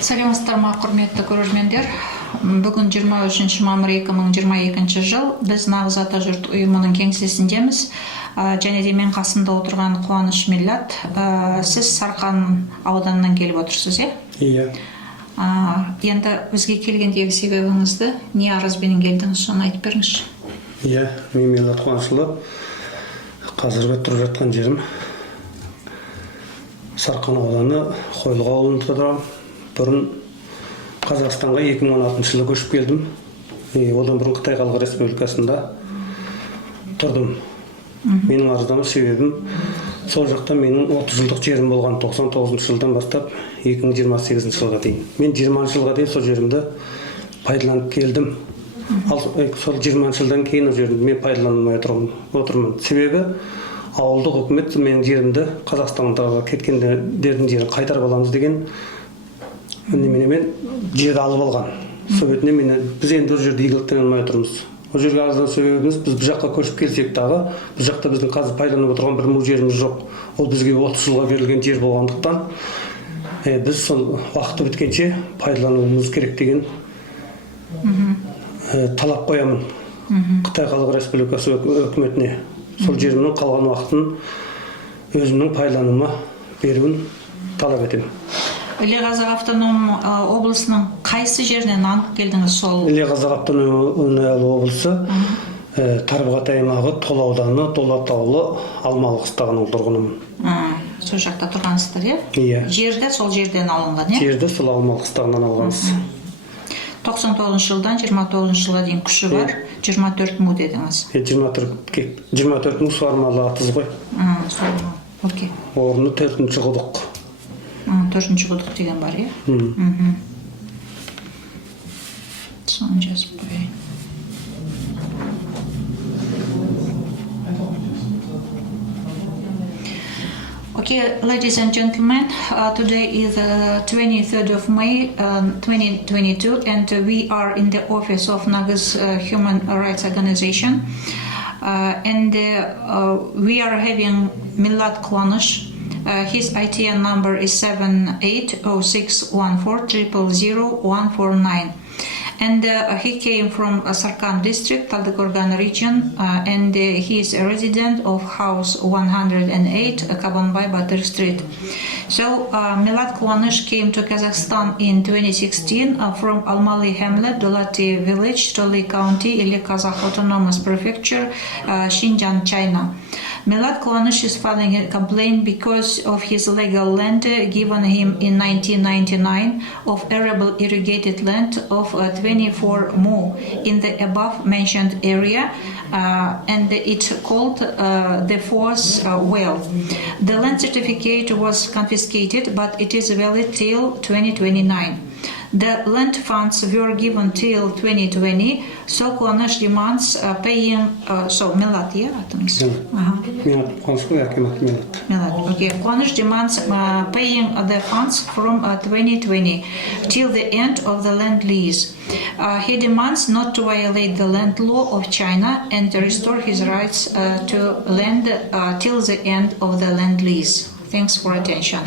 Саламатсыздар ма, құрметті көрермендер. Бүгін 23 мамыр 2022 жыл. Біз Нағыз Атажұрт ұйымының кеңсесіндеміз. Және де мен қасында отырған Қуаныш Милләт. Сіз Сарқан ауданынан келіп отырсыз, е? Иә. Енді бізге келгендегі себебіңізді, не арызбен келдіңіз, соны айтып беріңізші. Иә, мен Милләт Қуанышұлы. Қазіргі тұрып жатқан жерім Сарқан ауданы Қойлығы ауылында тұрамын. Бұрын Қазақстанға 2016 жылы көшіп келдім. Одан бұрын Қытай Халық Республикасында тұрдым. Менің арыздама себебім сол жақта менің 30 жылдық жерім болған 99 жылдан бастап 2028 жылға дейін. Мен 20 жылға дейін сол жерімді пайдаланып келдім. Ал сол 20 жылдан кейін ол жерімді мен пайдаланмай отырмын. Себебі ауылдық үкімет менің жерімді Қазақстандағы кеткендердің жерін қайтарып аламыз деген мен жерді алып алған. Советіне біз енді ол жерді игіліктен алмай отырмыз. Ол жерге арыздан себебіміз, біз бұл жаққа көшіп келсек дағы, бұл жақта біздің қазір пайдаланып отырған бір мол жеріміз жоқ. Ол бізге 30 жылға берілген жер болғандықтан, біз сол уақыты біткенше пайдалануымыз керек деген талап қоямын Қытай Халық Республикасы үкіметіне. Сол жерімнің қалған уақытын өзімнің пайдалануыма беруін талап етемін. Қазақ автоном облысының қайсы жерінен анық келдіңіз сол? Қазақ автоном облысы Тарбағатай аймағы Тола ауданы, Толат ауылы, Алмалы қыстағының тұрғынымын. Сол жақта тұрғансыздар, е? Иә. Жерді сол жерден алынған, е? Жерді сол Алмалы қыстағынан алғанбыз. 99 жылдан 29 жылға дейін күші бар, 24 мың дедіңіз. 24 мың суармалы атыз ғой. Суармалы, окей. Орны 4-ші құдық. 4-ші құдық деген бар, е? Соны жазып қойайын. Okay, ladies and gentlemen, today is 23rd of May 2022 and we are in the office of Nағыз Human Rights Organization and we are having Millat Қуаныш. His ITN number is 780614000149 and he came from Sarkan district, Taldykorgan region and he is a resident of house 108 Kabanbay Batır Street. So Millat Қуаныш came to Kazakhstan in 2016 from Almaly hamlet, Dolati village, Жолы county, Kazakh autonomous prefecture, Xinjiang, China. Millat Қуаныш is filing a complaint because of his legal land given him in 1999 of arable irrigated land of 24 mu in the above mentioned area and it's called the Fourth Well. The land certificate was confiscated but it is valid till 2029. The land funds were given till 2020, so Қуаныш demands paying, so Millat, yeah? Millat, okay. Қуаныш demands paying the funds from 2020 till the end of the land lease. He demands not to violate the land law of China and to restore his rights to land till the end of the land lease. Thanks for attention.